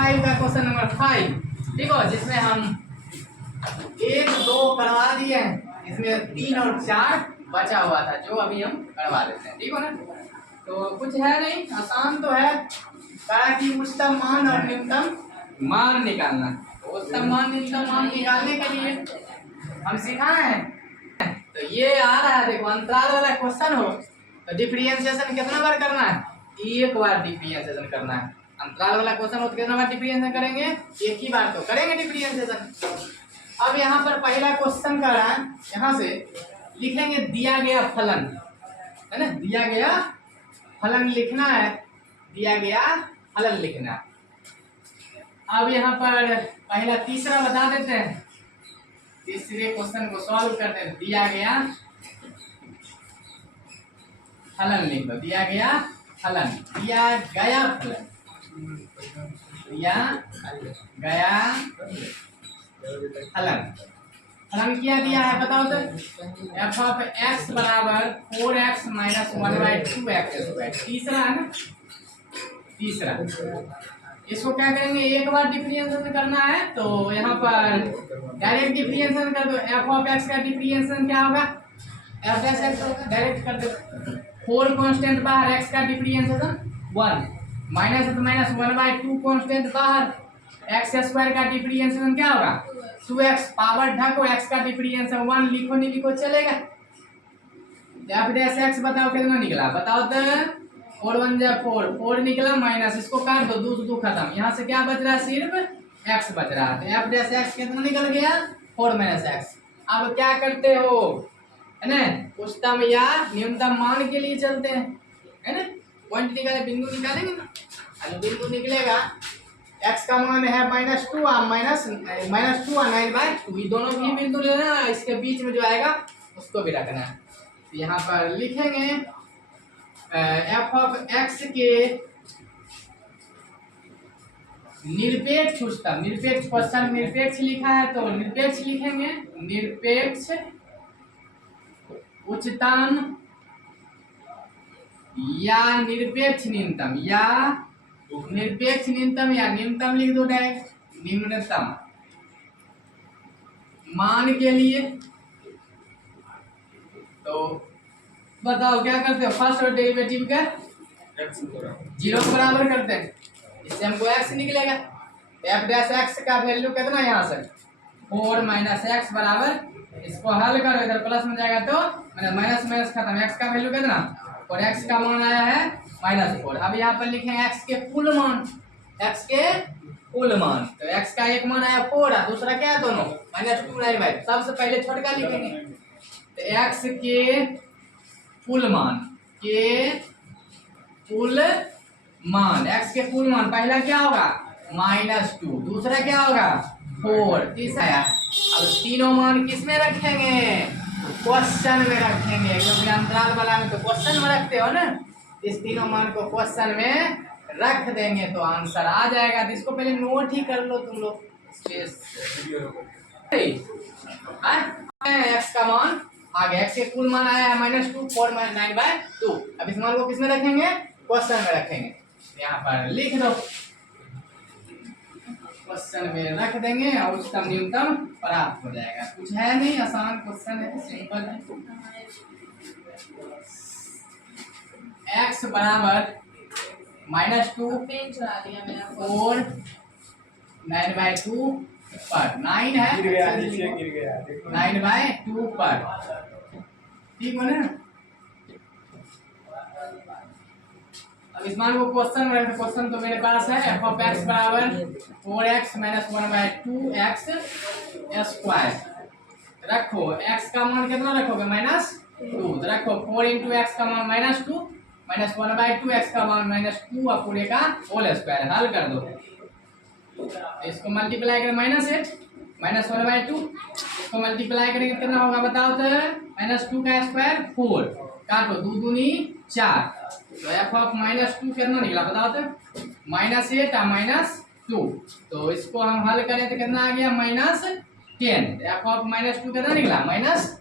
5 का question number 5, ठीक हो, जिसमें हम 1 2 करवा दिए हैं, इसमें 3 और 4 बचा हुआ था जो अभी हम करवा देते हैं, ठीक हो ना। तो कुछ है नहीं, आसान तो है। कहा कि उच्चतम मान और न्यूनतम मान निकालना। तो उच्चतम मान न्यूनतम मान निकालने के लिए हम सिखाए हैं। तो ये आ रहा है, देखो अंतराल वाला क्वेश्चन हो तो डिफरेंशिएशन कितना बार करना है, एक बार डिफरेंशिएशन करना है। अंतराल वाला क्वेश्चन हो तो कितना बार डिफरेंशिएशन करेंगे, एक ही बार तो करेंगे डिफरेंशिएशन। अब यहाँ पर पहला क्वेश्चन कर रहा है, यहाँ से लिखेंगे दिया गया फलन, है ना, दिया गया फलन लिखना है, दिया गया फलन लिखना है। अब यहाँ पर पहला तीसरा बता देते हैं, तीसरे क्वेश्चन को सॉल्व करते हैं। दिया गया फलन लिख दो, दिया गया फलन, दिया गया फलन, दिया गया फलन। फलन क्या दिया है बताओ तो, एफ ऑफ एक्स बराबर 4x माइनस 1/2x²। तीसरा है ना, तीसरा। इसको क्या करेंगे, एक बार डिफरेंशिएशन करना है तो यहाँ पर डायरेक्ट डिफरेंशिएशन कर दो। एफ ऑफ एक्स का डिफरेंशिएशन क्या होगा, एफ डैश एक्स होगा, डायरेक्ट कर दो। 4 कांस्टेंट बाहर, एक्स का डिफरेंशिएशन 1, माइनस है तो माइनस 1/2 कांस्टेंट बाहर, x² का डिफरेंशिएशन क्या होगा 2x, पावर ढको, x का डिफरेंशिएशन 1, लिखो नहीं लिखो चलेगा। एफ डैश एक्स बताओ कितना निकला, बताओ तो। 4 1 जा 4, 4 निकला, माइनस इसको काट दो, 2 से 2 खत्म, यहाँ से क्या बच रहा है, सिर्फ x बच रहा है। एफ डैश एक्स कितना निकल गया, 4 माइनस x। अब क्या करते हो, है ना, उच्चतम या न्यूनतम मान के लिए चलते हैं, है ना। पॉइंट निकाले, बिंदु निकालेंगे ना, बिंदु निकलेगा, x का मान है -2 माइनस -2 और 9/2, ये दोनों भी बिंदु लेना है, इसके बीच में जो आएगा उसको भी रखना है। तो यहाँ पर लिखेंगे एफ ऑफ एक्स के निरपेक्ष उच्चतम, निरपेक्ष क्वेश्चन निरपेक्ष लिखा है तो निरपेक्ष लिखेंगे, निरपेक्ष उच्चतम या निरपेक्ष न्यूनतम, या निरपेक्ष न्यूनतम, या न्यूनतम लिख दो डायरेक्ट, निम्नतम मान के लिए। तो बताओ क्या करते हो, फर्स्ट और डेरिवेटिव का 0 के बराबर करते हैं, इससे हमको x निकलेगा। एफ डैश एक्स का वैल्यू कितना, यहाँ से 4 माइनस एक्स बराबर, इसको हल करो, इधर प्लस में जाएगा तो माइनस माइनस खत्म, x का वैल्यू कितना, और x का मान आया है -4। अब यहाँ पर लिखेंगे x के कुल मान, x के कुल मान, तो x का एक मान आया 4 और दूसरा क्या है, दोनों -2 9/2। सबसे पहले छोटका लिखेंगे, तो x के कुल मान, के कुल मान, x के कुल मान, पहला क्या होगा -2, दूसरा क्या होगा 4, तीसरा। अब तीनों मान किस में रखेंगे, क्वेश्चन में रखेंगे, क्योंकि अंतराल वाला में तो क्वेश्चन में रखते हो ना। इस तीनों मान को क्वेश्चन में रख देंगे तो आंसर आ जाएगा। तो इसको पहले नोट ही कर लो तुम लोग, एक्स का मान आ गया, एक्स के कुल मान आया है -2, 4 9/2। अब इस मान को किसमें रखेंगे, क्वेश्चन में रखेंगे, यहाँ पर लिख दो, क्वेश्चन में रख देंगे और उच्चतम न्यूनतम प्राप्त हो जाएगा। कुछ है नहीं, आसान क्वेश्चन है, सिंपल है। x बराबर -2 4 9/2 पर, 9 है, गिर गया 9/2 पर, ठीक हो ना। अब इस मान को क्वेश्चन में रखें, क्वेश्चन तो मेरे पास है, एफ ऑफ एक्स बराबर 4x माइनस 1/2x² रखो। x का मान कितना रखोगे, -2, तो रखो 4 × x का मान -2 माइनस 1/2x का मान -2 और पूरे का होल स्क्वायर, हल कर दो। इसको मल्टीप्लाई करें -8 माइनस 1/2, इसको मल्टीप्लाई करेंगे कितना होगा बताओ तो, -2 का स्क्वायर 4, काटो 2 दूनी 4, तो एफ ऑफ -2 कितना निकला बताओ तो, -8 और -2, तो इसको हम हल करें तो कितना आ गया -10। एफ ऑफ -2 कितना निकला, -10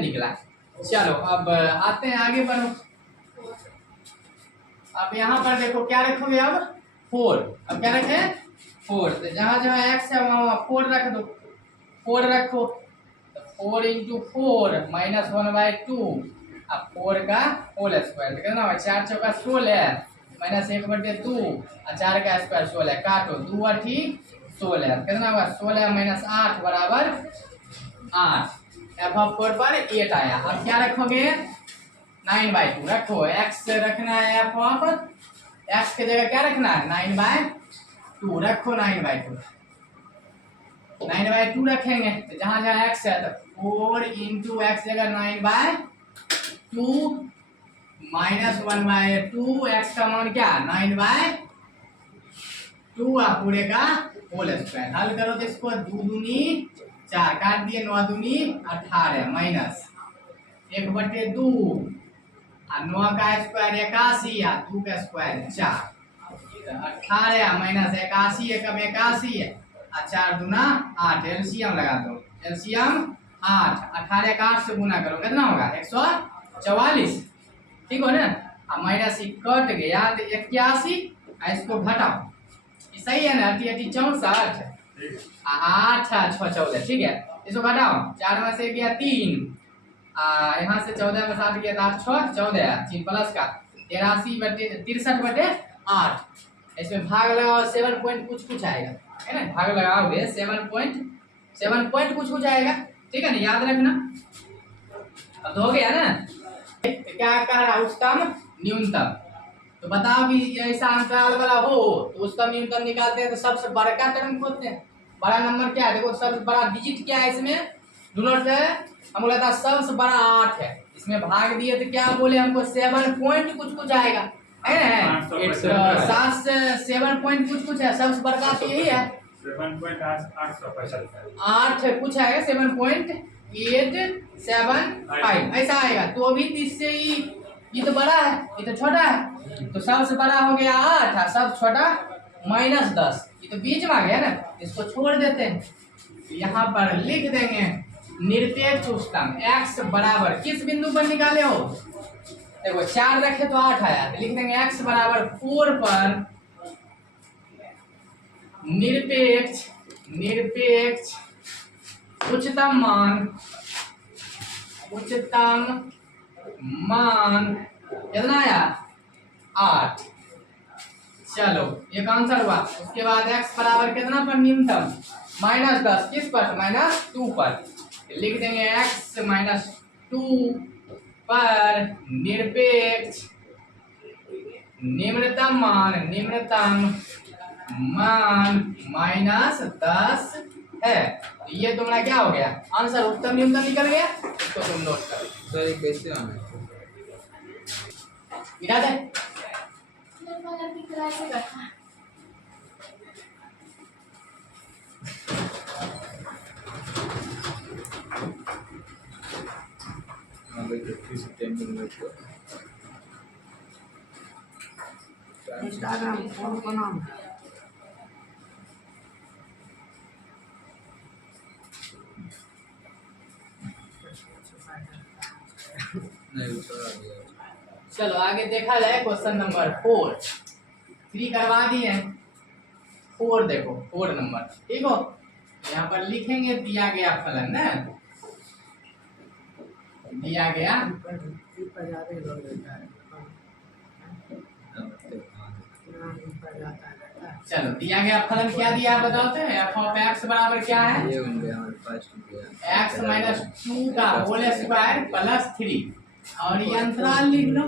निकला। चलो अब आते हैं आगे बढ़ो। अब यहाँ पर देखो क्या रखोगे, अब 4, अब क्या रखे 4, तो जहाँ जहाँ x है वहाँ 4 रख दो, 4 रखो, तो 4 इंटू 4 माइनस 1/2 अब 4 का होल स्क्वायर, तो कितना होगा 4 चौका 16 माइनस 1/2 और 4 का स्क्वायर 16, काटो 2 8 16, कितना होगा 16 माइनस 8 बराबर 8। एफ ऑफ 4 पर 8 आया। अब क्या रखोगे 9/2 रखो, x रखना है एफ ऑफ x की जगह क्या रखना है 9/2 रखो, 9/2 रखेंगे तो जहां जहां x है तो 4 इंटू एक्स जगह 9/2 माइनस 1/2 x का मान क्या 9/2 पूरे का होल स्क्वायर। हल करो तो इसको 2 दूनी 4 काट दिए, 9 दूनी 18 माइनस 1/2 और 9 का स्क्वायर 81 या 2 का स्क्वायर 4, 18 माइनस 81 एकम 81 है और 4 दूना 8, एलसीएम लगा दो, एलसीएम 8, 18 का 8 से गुना करो कितना होगा 144, ठीक हो ना। अब माइनस कट गया तो 81 इसको घटाओ, सही है ना, 8 64 8 6 14, ठीक है, इसको घटाओ, 4 में से गया 3, यहाँ से 14 में 7 गया 8 6 14, 3 प्लस का 63/8, इसमें भाग लगाओ 7 पॉइंट कुछ आएगा, है ना, भाग लगाओगे 7 पॉइंट कुछ आएगा, ठीक है ना, याद रखना। अब तो हो गया ना, तो क्या कह रहा है उच्चतम न्यूनतम, तो बताओ कि ऐसा अंतराल वाला हो तो उच्चतम न्यूनतम निकालते हैं तो सबसे बड़ा टर्म खोजते हैं, बड़ा नंबर क्या है, देखो सबसे बड़ा डिजिट क्या है इसमें, डू नॉट है, हम बोला था सबसे बड़ा 8 है, इसमें भाग दिए तो क्या बोले हमको 7 पॉइंट कुछ आएगा, है ना, 7 से 7 पॉइंट कुछ है, सबसे बड़ा तो यही है 8 कुछ आएगा 7.875 ऐसा आएगा, तो अभी इससे ये तो बड़ा है ये तो छोटा है, तो सबसे बड़ा हो गया 8 और सब छोटा -10, ये तो बीच में आ गया ना, इसको छोड़ देते हैं, यहाँ पर लिख देंगे निरपेक्ष उच्चतम x बराबर किस बिंदु पर निकाले हो, देखो 4 रखे तो 8 आया, तो लिख देंगे x बराबर 4 पर निरपेक्ष उच्चतम मान कितना आया 8, चलो ये आंसर हुआ। उसके बाद x बराबर कितना पर न्यूनतम -10, किस पर -2 पर, लिख देंगे x -2 पर निरपेक्ष निम्नतम मान -10 है, ये तुम्हारा क्या हो गया आंसर, उत्तम न्यूनतम निकल गया, इसको तुम नोट करो। सर ये कैसे आना है? गिरा दे इंस्टाग्राम कौन का नाम है? नहीं सर आ गया। चलो आगे देखा जाए क्वेश्चन नंबर 4, 3 करवा दिए, 4 देखो 4 नंबर, ठीक हो, यहाँ पर लिखेंगे दिया गया फलन ना, दिया गया चलो दिया गया फलन क्या दिया है बताओ तो, एफ ऑफ एक्स बराबर क्या है ये बन गया हमारे पास हो गया x - 2 का होल स्क्वायर प्लस 3, और ये अंतराल लिख लो,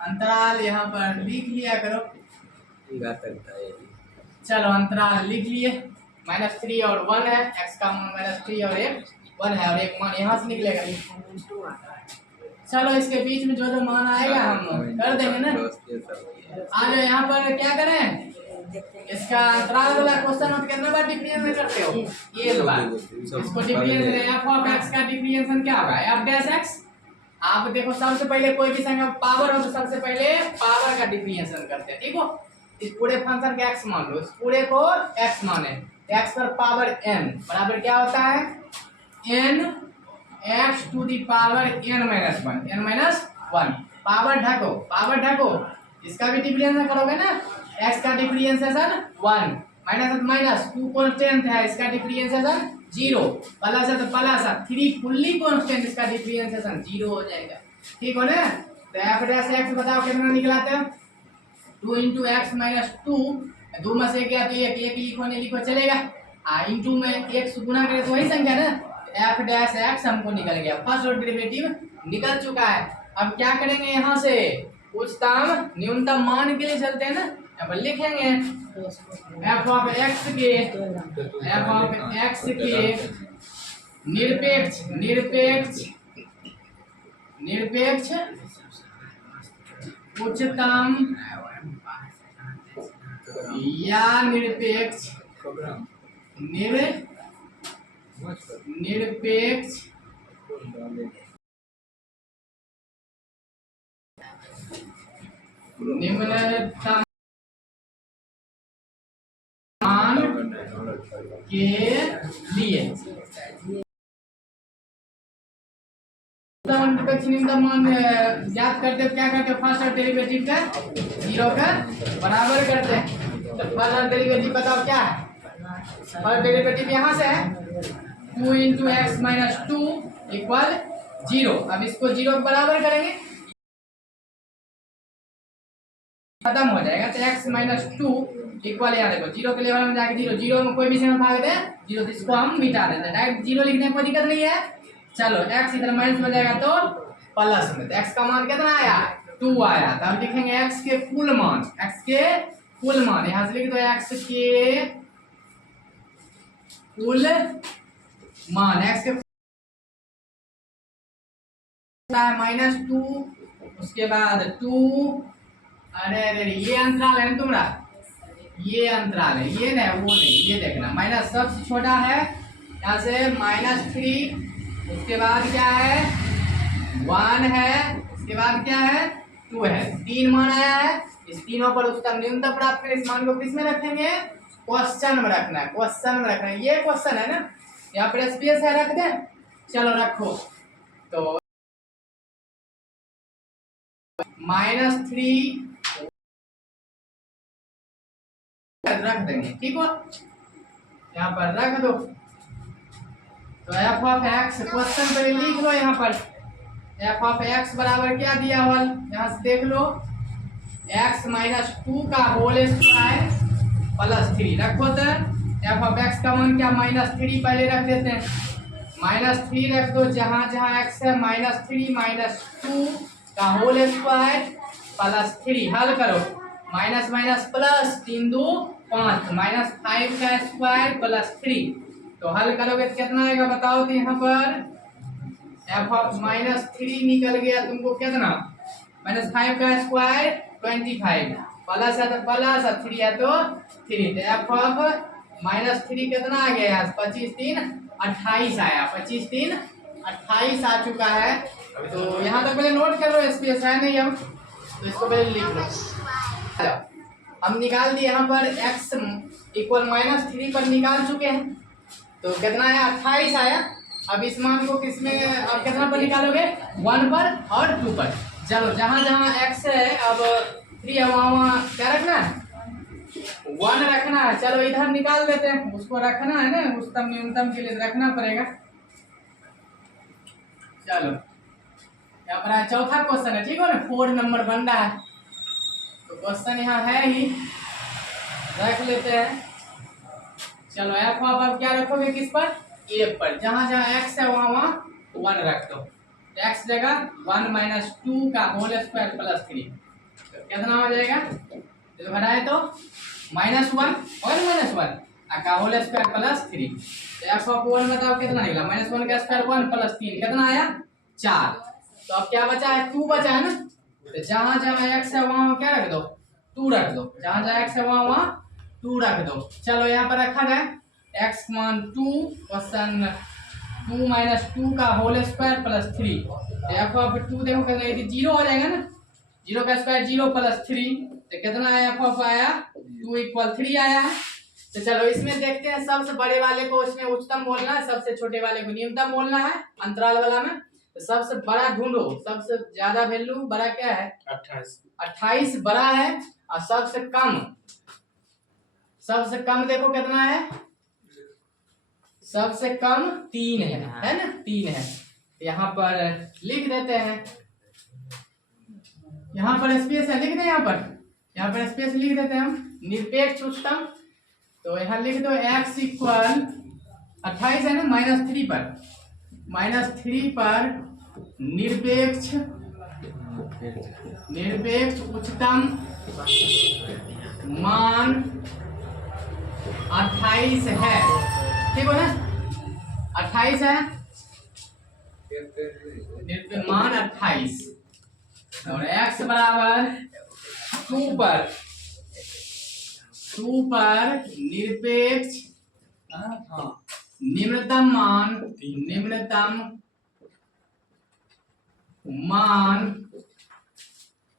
अंतराल यहाँ पर लिख लिया करो, घातक था ये। चलो अंतराल लिख लिए, -3 और 1 है, x का मान -3 और 1 है, और एक मान यहाँ से निकलेगा, चलो इसके बीच में जो मान आएगा हम कर देंगे ना। आज यहाँ पर क्या करें, इसका अंतराल वाला क्वेश्चन आप कितना बार डिफरेंशिएशन करते हो, एक बार, इसको डिफरेंशिएशन एफ ऑफ एक्स का डिफरेंशिएशन क्या होगा एफ डैश एक्स, आप देखो सबसे पहले कोई भी संख्या पावर हो तो सबसे पहले पावर का डिफरेंशिएशन करते हैं, ठीक हो, इस पूरे फंक्शन का x मान लो, इस पूरे को x माने, x पर पावर n बराबर क्या होता है n x to the power n - 1 power ढको, इसका भी डिफरेंशिएशन करोगे ना, x का डिफरेंशिएशन 1 माइनस माइनस 2 कांस्टेंट है, इसका डिफरेंशिएशन 0, प्लस है तो प्लस है 3 फुल्ली कांस्टेंट, इसका डिफरेंशिएशन 0 हो जाएगा। ठीक हो ना। तो f डैश x बताओ कितना निकलाते हो, 2 इंटू एक्स माइनस 2, 2 में से गया तो एक लिखो नहीं लिखो चलेगा, इंटू में एक से गुना करे तो वही संख्या ना, f डैश x हमको निकल गया, फर्स्ट ऑर्डर डेरिवेटिव निकल चुका है। अब क्या करेंगे, यहाँ से उच्चतम न्यूनतम मान के लिए चलते हैं ना, यहाँ पर लिखेंगे f ऑफ x के निरपेक्ष निरपेक्ष निरपेक्ष उच्चतम या निरपेक्ष निरपेक्ष निम्नतम मान के लिए निरपेक्ष न्यूनतम मान याद करते हो, क्या करते हो, फर्स्ट ऑर्डर डेरिवेटिव का 0 का बराबर करते हैं। तो फर्स्ट ऑर्डर डेरिवेटिव बताओ क्या है, फर्स्ट डेरिवेटिव यहाँ से है 2 इंटू एक्स माइनस 2 इक्वल 0। अब इसको 0 के बराबर करेंगे, खत्म हो जाएगा। तो x माइनस 2 इक्वल, यहाँ देखो 0 के लेवल में जाके 0, 0 में कोई भी सेवन भाग दे 0, तो इसको हम मिटा देते हैं, डायरेक्ट 0 लिखने में कोई दिक्कत नहीं है। चलो x इधर माइनस में जाएगा तो प्लस में, तो x का मान कितना आया, 2 आया। तो हम लिखेंगे x के कुल मान, x के कुल मान, यहाँ से लिख दो x के कुल मान, x के माइनस 2, उसके बाद 2, अरे अरे ये अंतराल है ना तुम्हारा, ये अंतराल है, ये नहीं वो नहीं, ये देखना माइनस सबसे छोटा है, यहाँ से -3, उसके बाद क्या है 1 है, उसके बाद क्या है 2 है, 3 मान आया है। इस तीनों पर उच्चतम न्यूनतम प्राप्त करें, इस मान को किस में रखेंगे, क्वेश्चन में रखना है, क्वेश्चन में रखना है, ये क्वेश्चन है ना, यहाँ पर स्पेस है, रख दे, चलो रखो। तो -3 रख देंगे, ठीक हो, यहाँ पर रख दो। तो f ऑफ x क्वेश्चन पे लिख लो, यहाँ पर f ऑफ x बराबर क्या दिया हुआ, यहाँ से देख लो x माइनस 2 का होल स्क्वायर प्लस 3 रखो। तो f ऑफ x का मान क्या, -3 पहले रख देते हैं, -3 रख दो, जहाँ जहाँ x है -3 माइनस 2 का होल स्क्वायर प्लस 3, हल करो, माइनस माइनस प्लस 3 2 5, -5 का स्क्वायर प्लस 3, तो हल करोगे तो कितना आएगा बताओ। तो यहाँ पर f ऑफ -3 निकल गया तुमको कितना, -5 का स्क्वायर 25, प्लस है तो प्लस, 3 है तो 3, तो f ऑफ -3 कितना आ गया, 25 3 28 आया, 25 3 28 आ चुका है। तो यहाँ तक पहले नोट कर लो, स्पेस है नहीं हम, तो इसको पहले लिख लो। हम निकाल दिए यहाँ पर x इक्वल -3 पर निकाल चुके हैं, तो कितना आया 28 आया। अब इस मान को किसमें, अब कितना पर निकालोगे, 1 पर और 2 पर। चलो जहाँ जहाँ x है, अब 3 है, वहाँ क्या रखना है, 1 रखना है। चलो इधर निकाल देते हैं, उसको रखना है ना, उच्चतम न्यूनतम के लिए रखना पड़ेगा। चलो यहाँ पर चौथा क्वेश्चन है, ठीक हो ना, 4 नंबर बन रहा है, तो क्वेश्चन यहाँ है ही, रख लेते हैं। चलो f ऑफ, अब क्या रखोगे किस पर, a पर, जहाँ जहाँ x है वहाँ 1 रख दो, तो x जगह 1 माइनस 2 का होल स्क्वायर प्लस 3, तो कितना हो जाएगा, तो घटाए तो -1 और -1 का होल स्क्वायर प्लस 3, तो f ऑफ 1 बताओ कितना निकला, -1 का स्क्वायर 1 प्लस 3 कितना आया 4। तो अब क्या बचा है, 2 बचा है ना, तो जहाँ जहाँ x है वहाँ क्या रख दो, 2 रख दो, जहाँ जहाँ x है वहाँ 2 रख दो। चलो यहाँ पर रखा है x मान 2, क्वेश्चन 2 माइनस 2 का whole square plus 3, f of 2 देखो कितना, यदि 0 हो जाएगा ना, 0 का स्क्वायर 0 प्लस 3, तो कितना आया, f ऑफ आया 2 इक्वल 3 आया है। तो चलो इसमें देखते हैं, सबसे बड़े वाले को उसमें उच्चतम बोलना है, सबसे छोटे वाले को न्यूनतम बोलना है, अंतराल वाला में। तो सबसे बड़ा ढूंढो, सबसे ज्यादा वैल्यू बड़ा क्या है, 28 बड़ा है, और सबसे सबसे कम देखो कितना है, सबसे कम 3 है ना, 3 है। यहाँ पर लिख देते हैं, यहाँ पर स्पेस है, लिख दें यहाँ पर स्पेस लिख देते हैं हम, निरपेक्ष उच्चतम। तो यहाँ लिख दो x इक्वल 28 है ना, -3 पर, -3 पर निरपेक्ष उच्चतम मान 28 है, ठीक हो ना, 28 है मान 28, और x बराबर 2 पर निरपेक्ष निम्नतम मान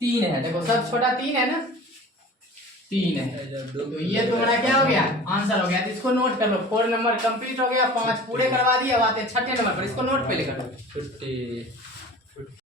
3 है। देखो सब छोटा 3 है ना, 3 है। तो ये तुम्हारा क्या हो गया, आंसर हो गया। तो इसको नोट कर लो, 4 नंबर कंप्लीट हो गया, 5 पूरे करवा दिए। अब आते हैं 6ठे नंबर पर, इसको नोट पे लिख लो। 50